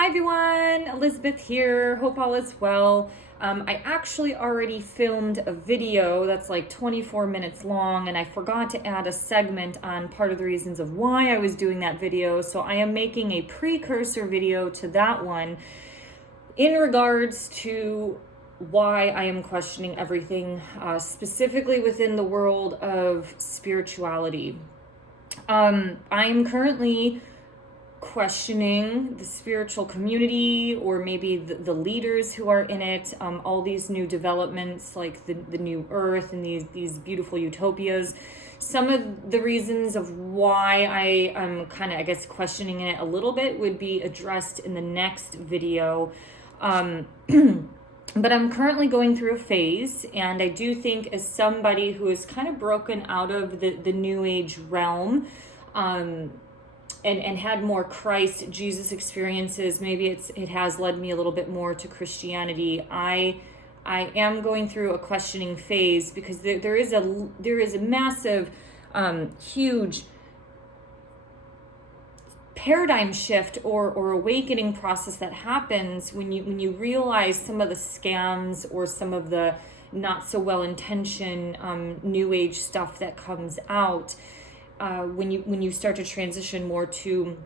Hi everyone, Elizabeth here. Hope all is well. I actually already filmed a video that's like 24 minutes long, and I forgot to add a segment on part of the reasons of why I was doing that video. So I am making a precursor video to that one in regards to why I am questioning everything, specifically within the world of spirituality. I'm currently questioning the spiritual community, or maybe the leaders who are in it, all these new developments like the new earth and these beautiful utopias. Some of the reasons of why I am kind of, I guess, questioning it a little bit would be addressed in the next video. But I'm currently going through a phase, and I do think, as somebody who is kind of broken out of the New Age realm, and had more Christ, Jesus experiences, maybe it has led me a little bit more to Christianity. I am going through a questioning phase, because there is a massive, huge paradigm shift or awakening process that happens when you realize some of the scams or some of the not so well intentioned New Age stuff that comes out. When you start to transition more to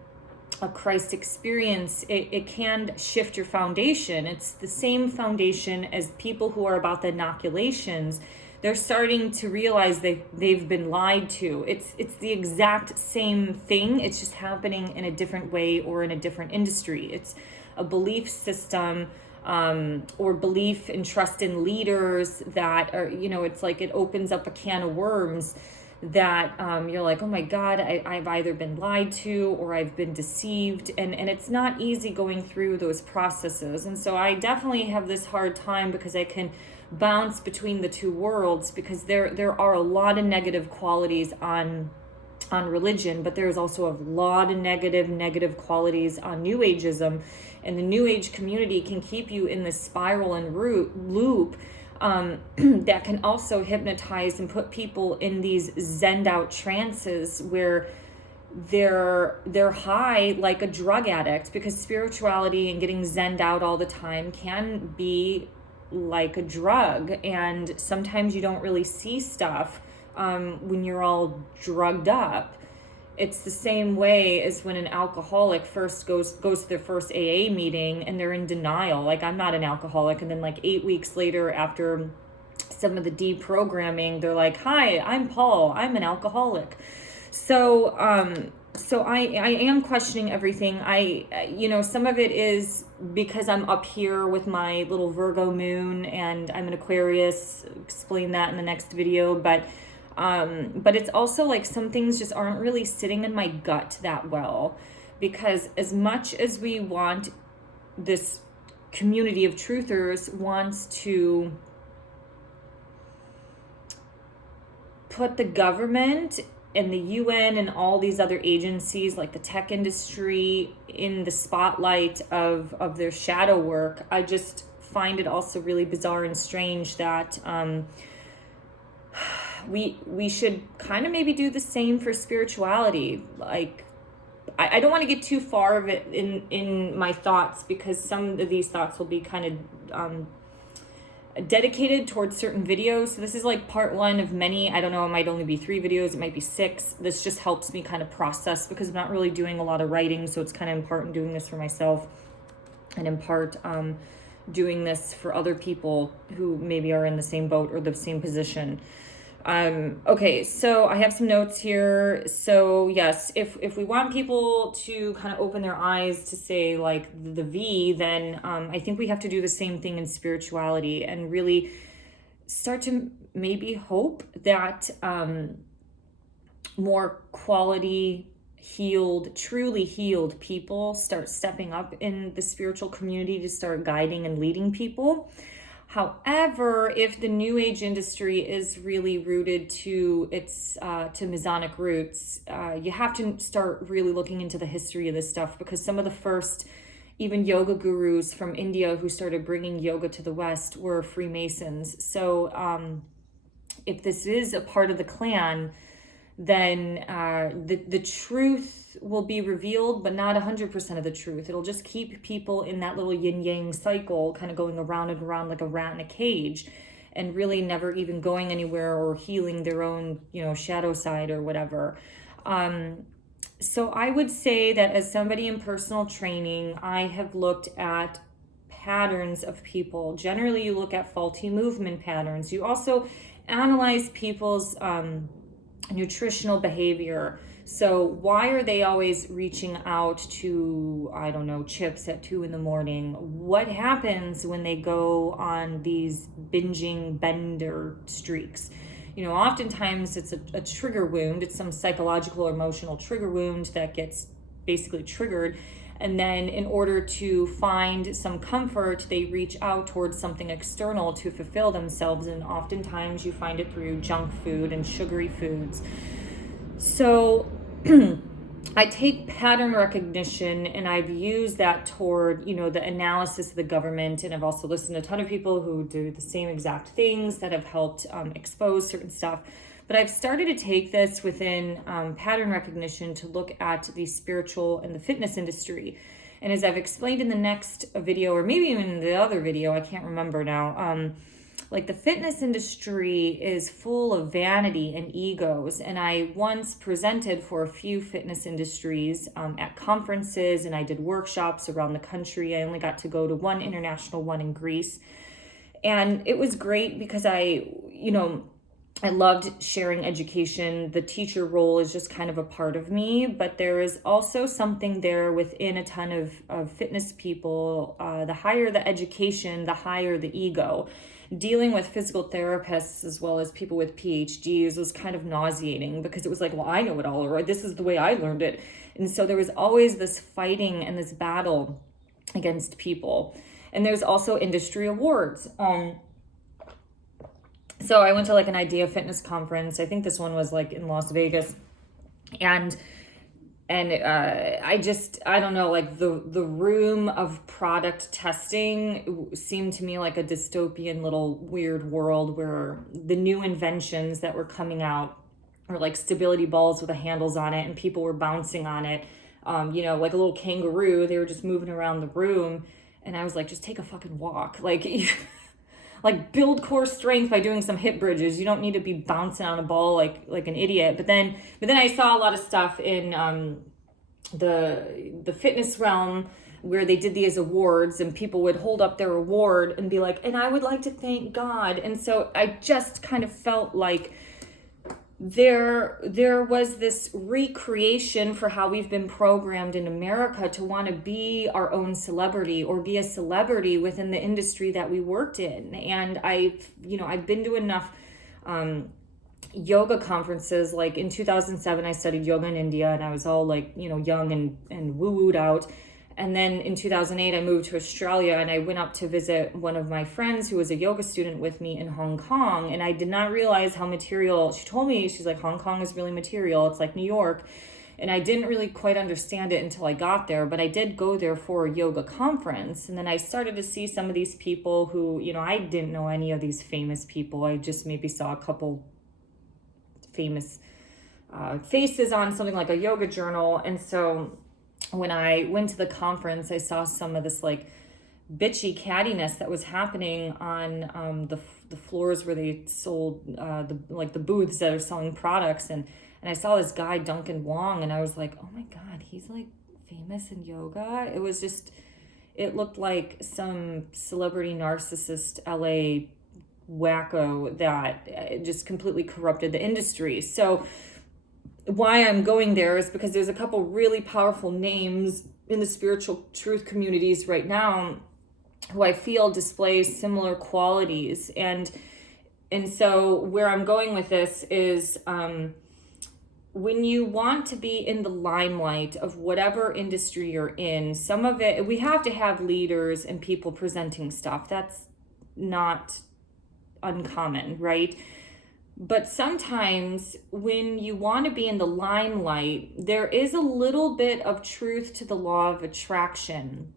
a Christ experience, it can shift your foundation. It's the same foundation as people who are about the inoculations. They're starting to realize they've been lied to. It's the exact same thing. It's just happening in a different way or in a different industry. It's a belief system, or belief and trust in leaders that are, it's like it opens up a can of worms that you're like, oh my God, I've either been lied to or I've been deceived. And it's not easy going through those processes. And so I definitely have this hard time, because I can bounce between the two worlds, because there are a lot of negative qualities on religion, but there's also a lot of negative qualities on New Ageism. And the New Age community can keep you in this spiral and loop, that can also hypnotize and put people in these zenned out trances where they're high like a drug addict, because spirituality and getting zenned out all the time can be like a drug, and sometimes you don't really see stuff when you're all drugged up. It's the same way as when an alcoholic first goes to their first AA meeting and they're in denial. Like, I'm not an alcoholic. And then like 8 weeks later, after some of the deprogramming, they're like, hi, I'm Paul. I'm an alcoholic. So I am questioning everything. Some of it is because I'm up here with my little Virgo moon, and I'm an Aquarius. Explain that in the next video. But it's also like some things just aren't really sitting in my gut that well, because as much as we want, this community of truthers wants to put the government and the UN and all these other agencies, like the tech industry, in the spotlight of their shadow work. I just find it also really bizarre and strange that we should kind of maybe do the same for spirituality. Like, I don't want to get too far of it in my thoughts, because some of these thoughts will be kind of dedicated towards certain videos. So this is like part one of many. I don't know, it might only be 3 videos, it might be 6. This just helps me kind of process, because I'm not really doing a lot of writing, so it's kind of in part doing this for myself, and in part doing this for other people who maybe are in the same boat or the same position. Okay, so I have some notes here. So yes, if we want people to kind of open their eyes to, say, like the V, then I think we have to do the same thing in spirituality, and really start to maybe hope that more quality, healed, truly healed people start stepping up in the spiritual community to start guiding and leading people. However, if the New Age industry is really rooted to its to Masonic roots, you have to start really looking into the history of this stuff, because some of the first, even yoga gurus from India who started bringing yoga to the West, were Freemasons. So if this is a part of the clan, then the truth will be revealed, but not 100% of the truth. It'll just keep people in that little yin-yang cycle, kind of going around and around like a rat in a cage, and really never even going anywhere or healing their own, shadow side or whatever. So I would say that as somebody in personal training, I have looked at patterns of people. Generally, you look at faulty movement patterns. You also analyze people's nutritional behavior. So why are they always reaching out to, I don't know, chips at 2 a.m? What happens when they go on these binging bender streaks? Oftentimes it's a trigger wound. It's some psychological or emotional trigger wound that gets basically triggered. And then in order to find some comfort, they reach out towards something external to fulfill themselves. And oftentimes you find it through junk food and sugary foods. So I take pattern recognition and I've used that toward, the analysis of the government. And I've also listened to a ton of people who do the same exact things that have helped expose certain stuff. But I've started to take this within pattern recognition to look at the spiritual and the fitness industry. And as I've explained in the next video, or maybe even in the other video, I can't remember now, like the fitness industry is full of vanity and egos. And I once presented for a few fitness industries at conferences, and I did workshops around the country. I only got to go to one international one in Greece. And it was great because I loved sharing education. The teacher role is just kind of a part of me, but there is also something there within a ton of fitness people. The higher the education, the higher the ego. Dealing with physical therapists as well as people with PhDs was kind of nauseating because it was like, well, I know it all, or this is the way I learned it. And so there was always this fighting and this battle against people. And there's also industry awards. So I went to like an Idea Fitness conference. I think this one was like in Las Vegas. And I don't know, like the room of product testing seemed to me like a dystopian little weird world where the new inventions that were coming out were like stability balls with the handles on it and people were bouncing on it. Like a little kangaroo, they were just moving around the room. And I was like, just take a fucking walk. Like build core strength by doing some hip bridges. You don't need to be bouncing on a ball like an idiot. But then I saw a lot of stuff in the fitness realm where they did these awards and people would hold up their award and be like, and I would like to thank God. And so I just kind of felt like there was this recreation for how we've been programmed in America to want to be our own celebrity or be a celebrity within the industry that we worked in. And I've been to enough yoga conferences. Like in 2007, I studied yoga in India and I was all like, young and woo-wooed out. And then in 2008, I moved to Australia and I went up to visit one of my friends who was a yoga student with me in Hong Kong. And I did not realize how material, she told me, she's like, Hong Kong is really material. It's like New York. And I didn't really quite understand it until I got there, but I did go there for a yoga conference. And then I started to see some of these people who, I didn't know any of these famous people. I just maybe saw a couple famous faces on something like a yoga journal. And so when I went to the conference, I saw some of this like bitchy cattiness that was happening on the floors where they sold the booths that are selling products, and I saw this guy Duncan Wong, and I was like, oh my God, he's like famous in yoga. It looked like some celebrity narcissist LA wacko that just completely corrupted the industry. So why I'm going there is because there's a couple really powerful names in the spiritual truth communities right now who I feel display similar qualities. And so where I'm going with this is when you want to be in the limelight of whatever industry you're in, some of it, we have to have leaders and people presenting stuff. That's not uncommon, right? But sometimes when you want to be in the limelight, there is a little bit of truth to the law of attraction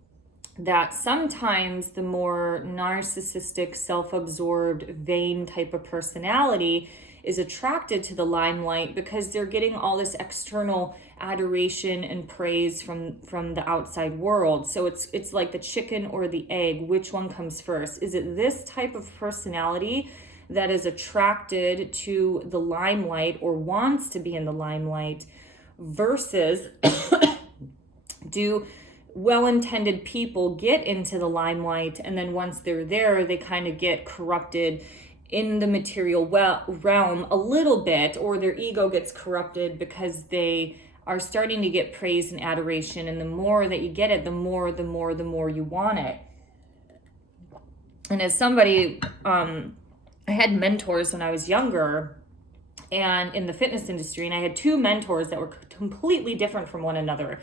that sometimes the more narcissistic, self-absorbed, vain type of personality is attracted to the limelight because they're getting all this external adoration and praise from the outside world. So it's like the chicken or the egg. Which one comes first? Is it this type of personality that is attracted to the limelight or wants to be in the limelight, versus do well-intended people get into the limelight, and then once they're there, they kind of get corrupted in the material realm a little bit, or their ego gets corrupted because they are starting to get praise and adoration, and the more that you get it, the more you want it. And as somebody, I had mentors when I was younger and in the fitness industry, and I had two mentors that were completely different from one another.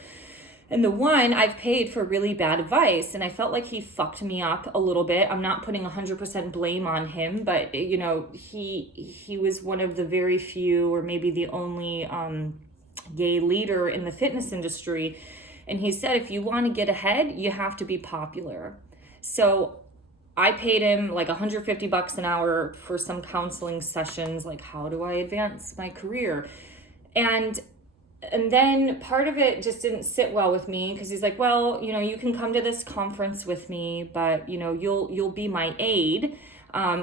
And the one, I've paid for really bad advice, and I felt like he fucked me up a little bit. I'm not putting 100% blame on him, but you know, he was one of the very few, or maybe the only gay leader in the fitness industry. And he said, if you want to get ahead, you have to be popular. So I paid him like $150 an hour for some counseling sessions, like how do I advance my career? And then part of it just didn't sit well with me, because he's like, well, you know, you can come to this conference with me, but you know, you'll be my aide,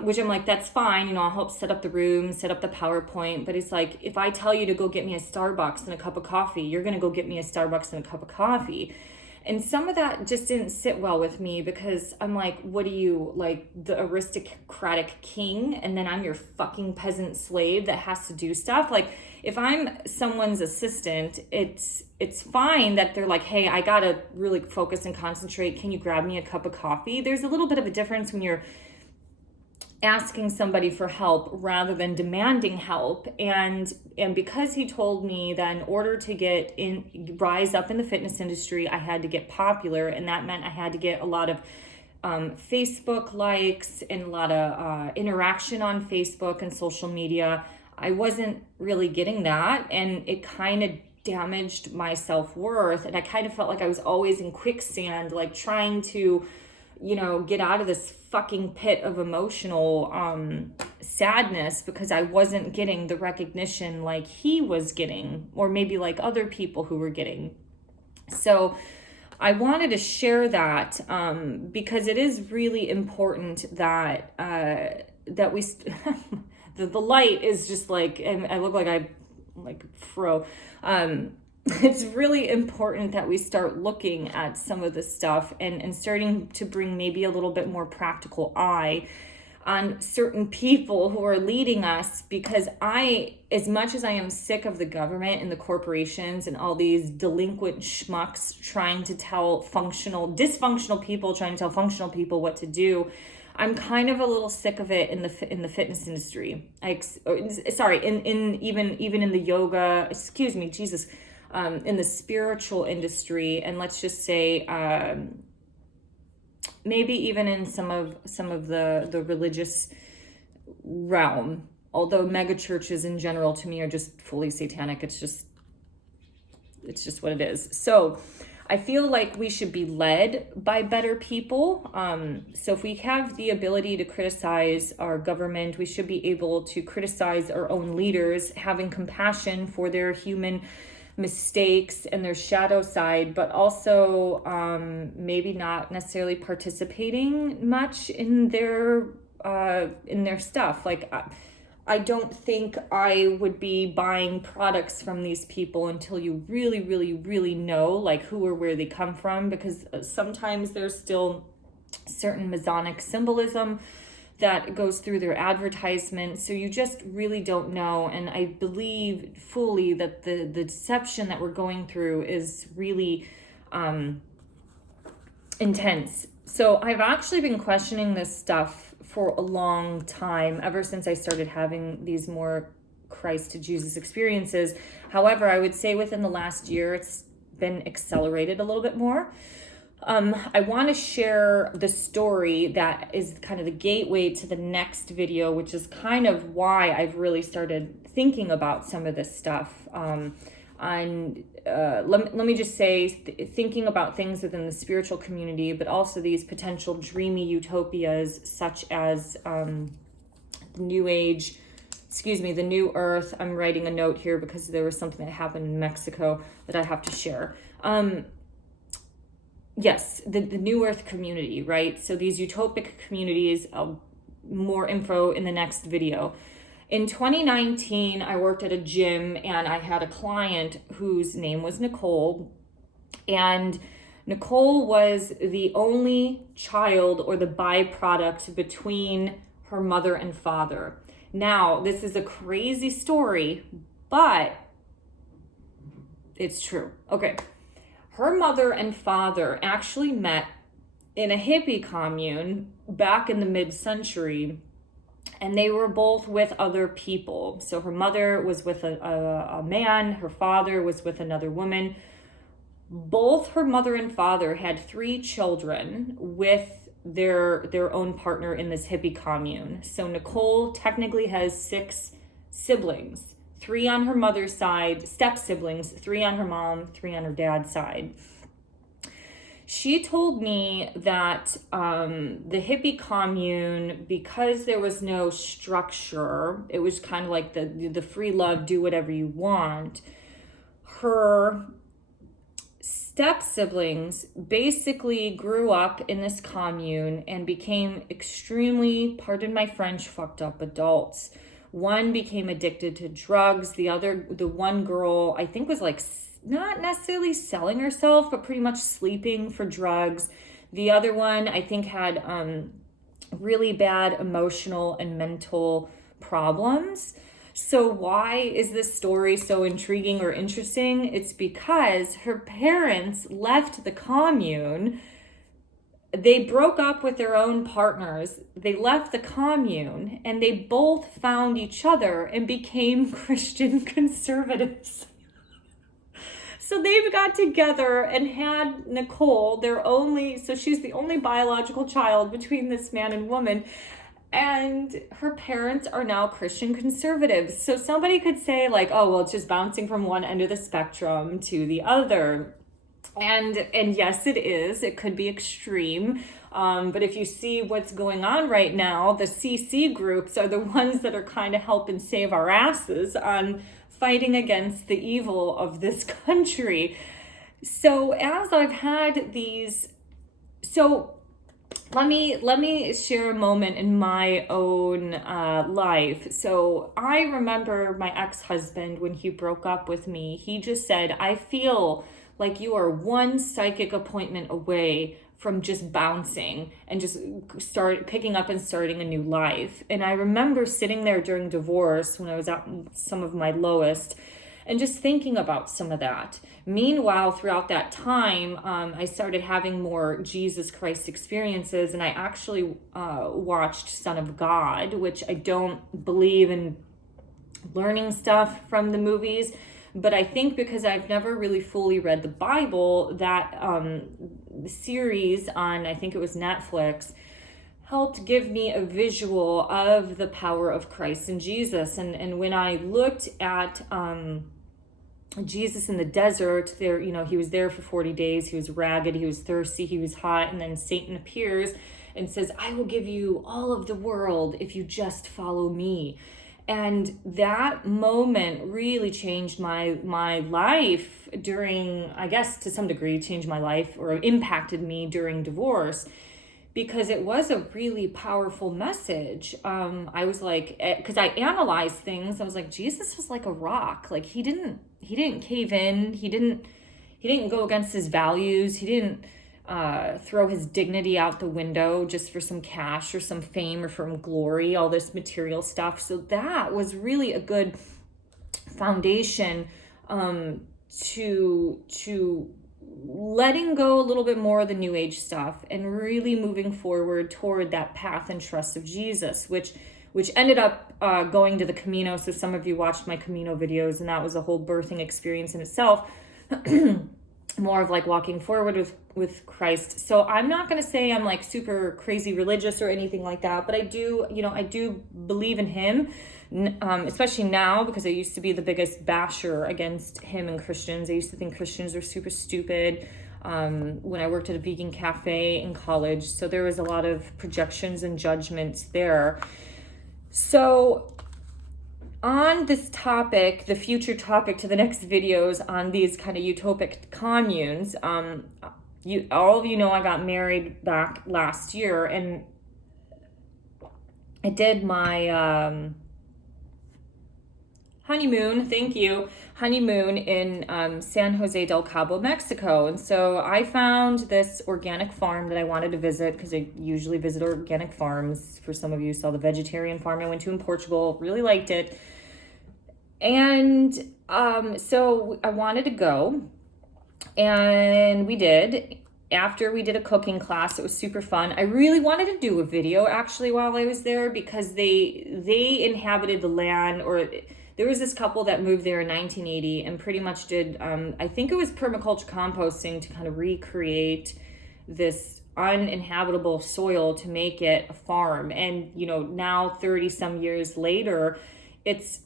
which I'm like, that's fine. You know, I'll help set up the room, set up the PowerPoint. But he's like, if I tell you to go get me a Starbucks and a cup of coffee, you're going to go get me a Starbucks and a cup of coffee. And some of that just didn't sit well with me, because I'm like, what are you, like the aristocratic king, and then I'm your fucking peasant slave that has to do stuff? Like, if I'm someone's assistant, it's fine that they're like, hey, I gotta really focus and concentrate. Can you grab me a cup of coffee? There's a little bit of a difference when you're asking somebody for help rather than demanding help. And because he told me that in order to rise up in the fitness industry, I had to get popular, and that meant I had to get a lot of Facebook likes and a lot of interaction on Facebook and social media. I wasn't really getting that, and it kind of damaged my self-worth, and I kind of felt like I was always in quicksand, like trying to, you know, get out of this fucking pit of emotional sadness, because I wasn't getting the recognition like he was getting, or maybe like other people who were getting. So I wanted to share that because it is really important that that we the light is just like, and I look like I like fro. It's really important that we start looking at some of this stuff and starting to bring maybe a little bit more practical eye on certain people who are leading us, because as much as I am sick of the government and the corporations and all these delinquent schmucks trying to tell dysfunctional people trying to tell functional people what to do, I'm kind of a little sick of it in the fitness industry. Even in the yoga, in the spiritual industry, and let's just say maybe even in some of the religious realm. Although mega churches in general to me are just fully satanic. It's just what it is. So I feel like we should be led by better people. So if we have the ability to criticize our government, we should be able to criticize our own leaders, having compassion for their human mistakes and their shadow side, but also maybe not necessarily participating much in their stuff. Like, I don't think I would be buying products from these people until you really, really, really know like who or where they come from, because sometimes there's still certain Masonic symbolism that goes through their advertisements. So you just really don't know. And I believe fully that the deception that we're going through is really intense. So I've actually been questioning this stuff for a long time, ever since I started having these more Christ to Jesus experiences. However, I would say within the last year, it's been accelerated a little bit more. I want to share the story that is kind of the gateway to the next video, which is kind of why I've really started thinking about some of this stuff. Let me just say, thinking about things within the spiritual community, but also these potential dreamy utopias such as New Age the new earth. I'm writing a note here because there was something that happened in Mexico that I have to share. Yes, the new earth community, right? So these utopic communities, more info in the next video. In 2019, I worked at a gym and I had a client whose name was Nicole. And Nicole was the only child or the byproduct between her mother and father. Now, this is a crazy story, but it's true. Okay. Her mother and father actually met in a hippie commune back in the mid-century, and they were both with other people. So her mother was with a man, her father was with another woman. Both her mother and father had 3 children with their own partner in this hippie commune. So Nicole technically has 6 siblings, 3 on her mother's side, step siblings, 3 on her mom, 3 on her dad's side. She told me that the hippie commune, because there was no structure, it was kind of like the free love, do whatever you want. Her step siblings basically grew up in this commune and became extremely, pardon my French, fucked up adults. One became addicted to drugs. The one girl, I think, was like not necessarily selling herself, but pretty much sleeping for drugs. The other one, I think, had really bad emotional and mental problems. So why is this story so intriguing or interesting? It's because her parents left the commune. They broke up with their own partners. They left the commune and they both found each other and became Christian conservatives. So they got together and had Nicole, so she's the only biological child between this man and woman. And her parents are now Christian conservatives. So somebody could say like, oh, well, it's just bouncing from one end of the spectrum to the other. And yes, it is. It could be extreme. But if you see what's going on right now, the CC groups are the ones that are kind of helping save our asses on fighting against the evil of this country. So as I've had these, let me share a moment in my own life. So I remember my ex-husband, when he broke up with me, he just said, I feel like you are one psychic appointment away from just bouncing and just start picking up and starting a new life. And I remember sitting there during divorce when I was at some of my lowest and just thinking about some of that. Meanwhile, throughout that time, I started having more Jesus Christ experiences, and I actually watched Son of God, which I don't believe in learning stuff from the movies, but I think because I've never really fully read the Bible, that series on, I think it was Netflix, helped give me a visual of the power of Christ and Jesus. And when I looked at Jesus in the desert, there, he was there for 40 days. He was ragged, he was thirsty, he was hot. And then Satan appears and says, I will give you all of the world if you just follow me. And that moment really changed my life during, I guess to some degree, changed my life or impacted me during divorce, because it was a really powerful message. I was like, because I analyzed things, I was like, Jesus was like a rock. Like he didn't cave in. He didn't go against his values. He didn't throw his dignity out the window just for some cash or some fame or from glory, all this material stuff. So that was really a good foundation to letting go a little bit more of the new age stuff and really moving forward toward that path and trust of Jesus, which ended up going to the Camino. So some of you watched my Camino videos, and that was a whole birthing experience in itself. More of like walking forward with Christ. So I'm not going to say I'm like super crazy religious or anything like that, but I do believe in him, especially now, because I used to be the biggest basher against him and Christians. I used to think Christians are super stupid when I worked at a vegan cafe in college. So there was a lot of projections and judgments there. So on this topic, the future topic to the next videos on these kind of utopic communes, all of you know I got married back last year, and I did my honeymoon in San Jose del Cabo, Mexico. And so I found this organic farm that I wanted to visit, because I usually visit organic farms. For some of you saw the vegetarian farm I went to in Portugal, really liked it. And so I wanted to go, and we did. After we did a cooking class, it was super fun. I really wanted to do a video actually while I was there, because they inhabited the land, or there was this couple that moved there in 1980 and pretty much did, I think it was permaculture composting, to kind of recreate this uninhabitable soil to make it a farm. And, you know, now 30 some years later, it's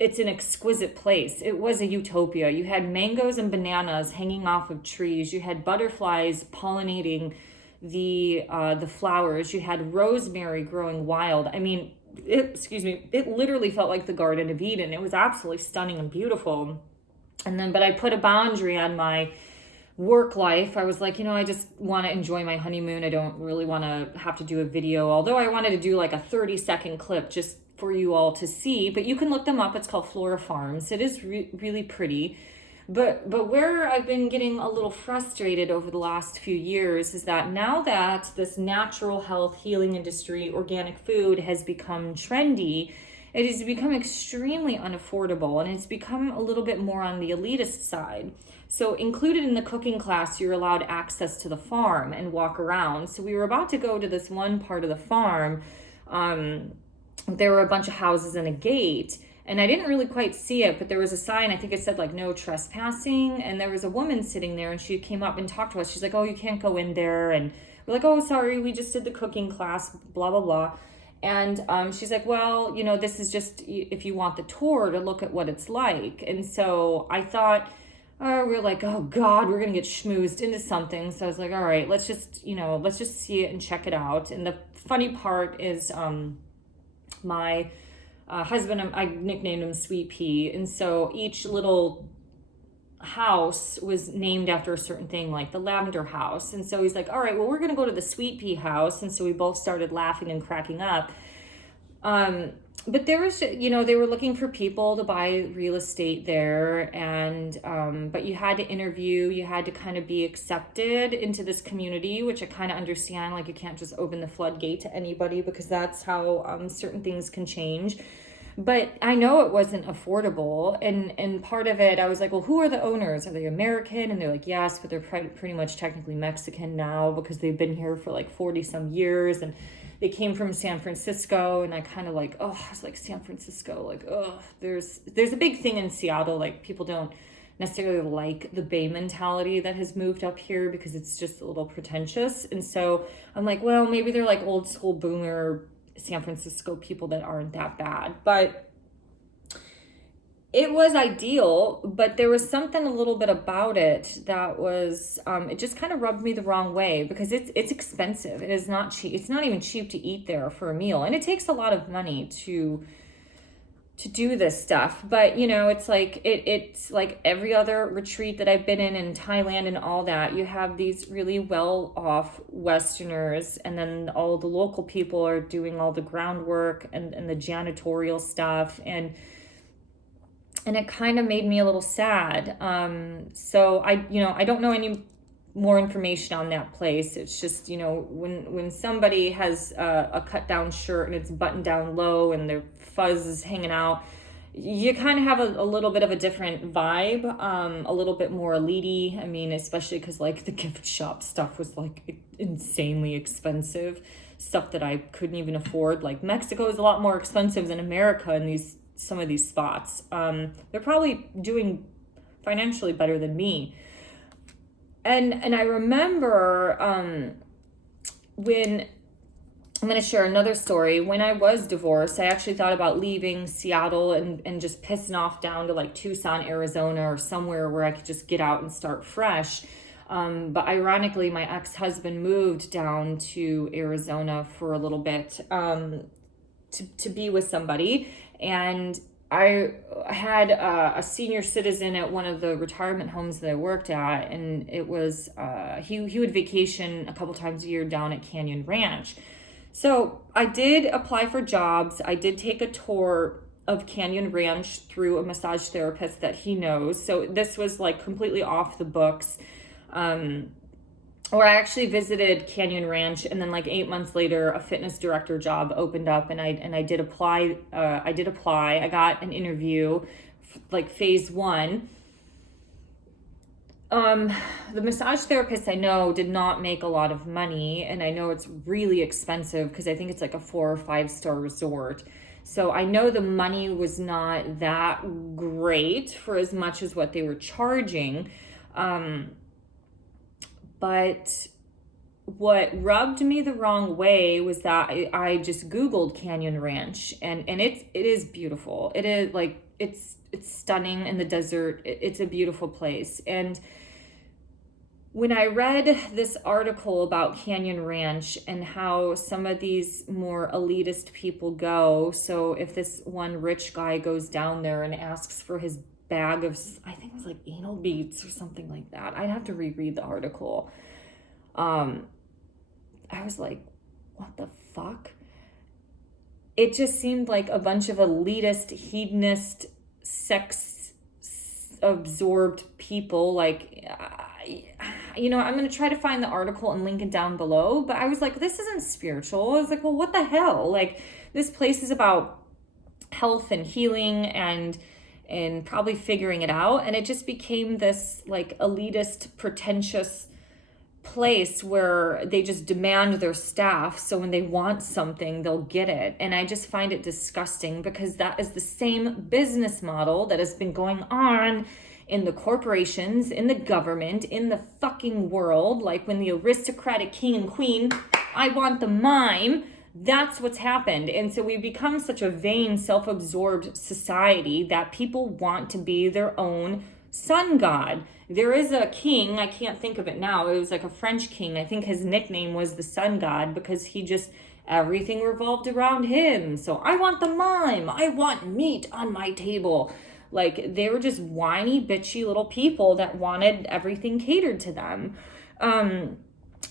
an exquisite place. It was a utopia. You had mangoes and bananas hanging off of trees. You had butterflies pollinating the flowers. You had rosemary growing wild. I mean, it literally felt like the Garden of Eden. It was absolutely stunning and beautiful. But I put a boundary on my work life. I was like, I just want to enjoy my honeymoon. I don't really want to have to do a video, although I wanted to do like a 30-second clip just for you all to see. But you can look them up. It's called Flora Farms. It is really pretty. But where I've been getting a little frustrated over the last few years is that now that this natural health healing industry, organic food, has become trendy, it has become extremely unaffordable, and it's become a little bit more on the elitist side. So included in the cooking class, you're allowed access to the farm and walk around. So we were about to go to this one part of the farm. There were a bunch of houses and a gate, and I didn't really quite see it, but there was a sign, I think it said like no trespassing, and there was a woman sitting there, and she came up and talked to us. She's like, oh, you can't go in there. And we're like, oh, sorry, we just did the cooking class, blah, blah, blah. And she's like, well, this is just if you want the tour to look at what it's like. And so I thought, we're like, oh God, we're going to get schmoozed into something. So I was like, all right, let's just see it and check it out. And the funny part is my husband, I nicknamed him Sweet Pea. And so each little house was named after a certain thing, like the lavender house. And so he's like, all right, well, we're going to go to the Sweet Pea house. And so we both started laughing and cracking up. But there was, they were looking for people to buy real estate there. And, but you had to interview, you had to kind of be accepted into this community, which I kind of understand. Like, you can't just open the floodgate to anybody, because that's how certain things can change. But I know it wasn't affordable. And part of it, I was like, well, who are the owners? Are they American? And they're like, yes, but they're pretty much technically Mexican now, because they've been here for like 40 some years. And they came from San Francisco. And I kind of like, I was like, San Francisco, like, there's a big thing in Seattle. Like, people don't necessarily like the Bay mentality that has moved up here, because it's just a little pretentious. And so I'm like, well, maybe they're like old school boomer San Francisco people that aren't that bad. But it was ideal, but there was something a little bit about it that was, it just kind of rubbed me the wrong way, because it's expensive. It is not cheap. It's not even cheap to eat there for a meal. And it takes a lot of money to do this stuff. But, it's like every other retreat that I've been in Thailand and all that, you have these really well-off Westerners, and then all the local people are doing all the groundwork and the janitorial stuff. And it kind of made me a little sad. So I don't know any more information on that place. It's just, when somebody has a cut down shirt and it's buttoned down low and their fuzz is hanging out, you kind of have a little bit of a different vibe, a little bit more elite-y. I mean, especially because like the gift shop stuff was like insanely expensive, stuff that I couldn't even afford. Like, Mexico is a lot more expensive than America in some of these spots. They're probably doing financially better than me. And I remember when, I'm going to share another story. When I was divorced, I actually thought about leaving Seattle and just pissing off down to like Tucson, Arizona, or somewhere where I could just get out and start fresh. But ironically, my ex-husband moved down to Arizona for a little bit to be with somebody. And I had a senior citizen at one of the retirement homes that I worked at, and it was he would vacation a couple times a year down at Canyon Ranch. So I did apply for jobs. I did take a tour of Canyon Ranch through a massage therapist that he knows. So this was like completely off the books. Or I actually visited Canyon Ranch, and then like 8 months later, a fitness director job opened up, and I did apply. I got an interview, like phase 1. The massage therapist I know did not make a lot of money, and I know it's really expensive because I think it's like a 4 or 5 star resort. So I know the money was not that great for as much as what they were charging. But what rubbed me the wrong way was that I just Googled Canyon Ranch, and it is beautiful. It is like, it's stunning in the desert. It's a beautiful place. And when I read this article about Canyon Ranch and how some of these more elitist people go, so if this one rich guy goes down there and asks for his bag of, I think it was like anal beads or something like that. I'd have to reread the article. I was like, what the fuck? It just seemed like a bunch of elitist, hedonist, sex absorbed people. Like, I'm going to try to find the article and link it down below, but I was like, this isn't spiritual. I was like, well, what the hell? Like, this place is about health and healing and probably figuring it out. And it just became this like elitist, pretentious place where they just demand their staff. So when they want something, they'll get it. And I just find it disgusting, because that is the same business model that has been going on in the corporations, in the government, in the fucking world. Like when the aristocratic king and queen, I want the mime. That's what's happened. And so we've become such a vain, self-absorbed society that people want to be their own sun god. There is a king, I can't think of it now. It was like a French king. I think his nickname was the sun god because everything revolved around him. So I want the mime. I want meat on my table. Like, they were just whiny, bitchy little people that wanted everything catered to them.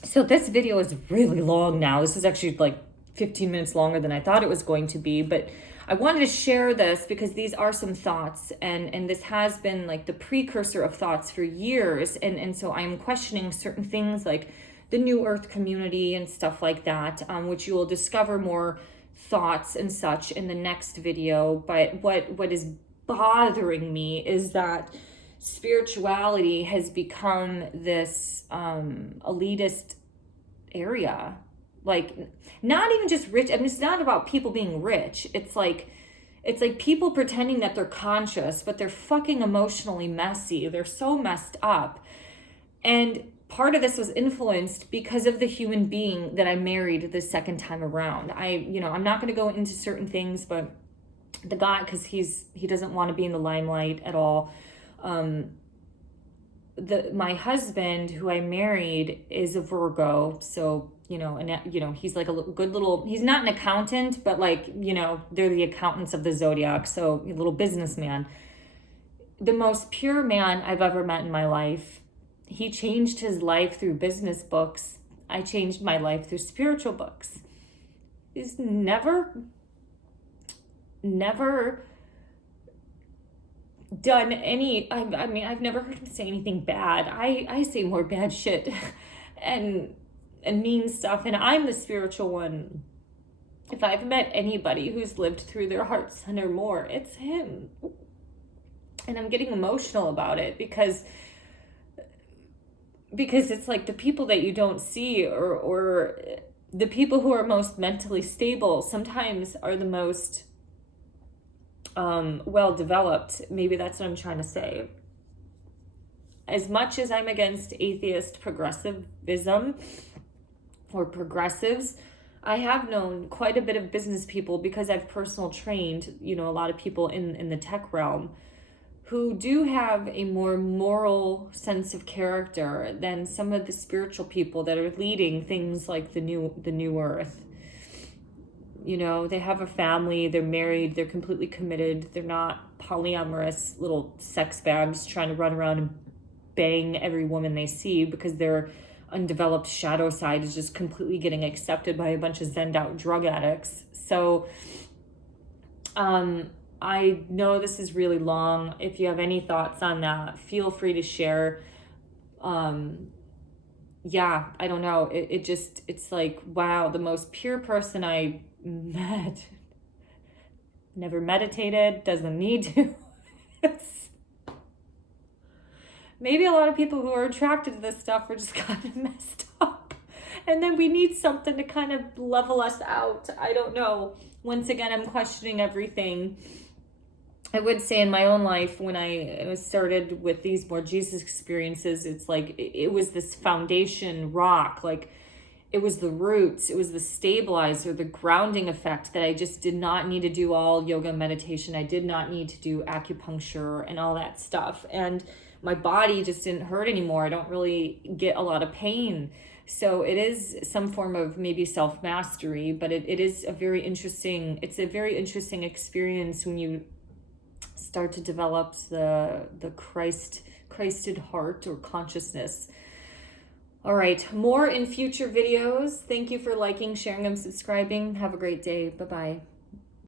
So this video is really long now. This is actually like 15 minutes longer than I thought it was going to be, but I wanted to share this because these are some thoughts, and this has been like the precursor of thoughts for years. And so I'm questioning certain things like the New Earth community and stuff like that, which you will discover more thoughts and such in the next video. But what is bothering me is that spirituality has become this elitist area. Like, not even just rich. I mean, it's not about people being rich. It's like people pretending that they're conscious, but they're fucking emotionally messy. They're so messed up. And part of this was influenced because of the human being that I married the second time around. I'm not going to go into certain things, but the guy, because he doesn't want to be in the limelight at all. My husband, who I married, is a Virgo, so he's like a good little, he's not an accountant, but like, they're the accountants of the zodiac. So a little businessman, the most pure man I've ever met in my life. He changed his life through business books. I changed my life through spiritual books. He's never done any, I mean, I've never heard him say anything bad. I say more bad shit and mean stuff, and I'm the spiritual one. If I've met anybody who's lived through their heart center more, it's him. And I'm getting emotional about it because it's like the people that you don't see or the people who are most mentally stable sometimes are the most well developed. Maybe that's what I'm trying to say. As much as I'm against atheist progressivism or progressives, I have known quite a bit of business people, because I've personal trained, a lot of people in the tech realm who do have a more moral sense of character than some of the spiritual people that are leading things like the new earth. You know, they have a family, they're married, they're completely committed. They're not polyamorous little sex bags trying to run around and bang every woman they see, because their undeveloped shadow side is just completely getting accepted by a bunch of zened out drug addicts. So I know this is really long. If you have any thoughts on that, feel free to share. Yeah, I don't know. It's like, wow, the most pure person I met. Never meditated, doesn't need to. Maybe a lot of people who are attracted to this stuff are just kind of messed up. And then we need something to kind of level us out. I don't know. Once again, I'm questioning everything. I would say in my own life, when I started with these more Jesus experiences, it's like it was this foundation rock, like it was the roots, it was the stabilizer, the grounding effect, that I just did not need to do all yoga meditation. I did not need to do acupuncture and all that stuff. And my body just didn't hurt anymore. I don't really get a lot of pain. So it is some form of maybe self-mastery, but it is a very interesting experience when you start to develop the Christed heart or consciousness. All right, more in future videos. Thank you for liking, sharing, and subscribing. Have a great day. Bye-bye.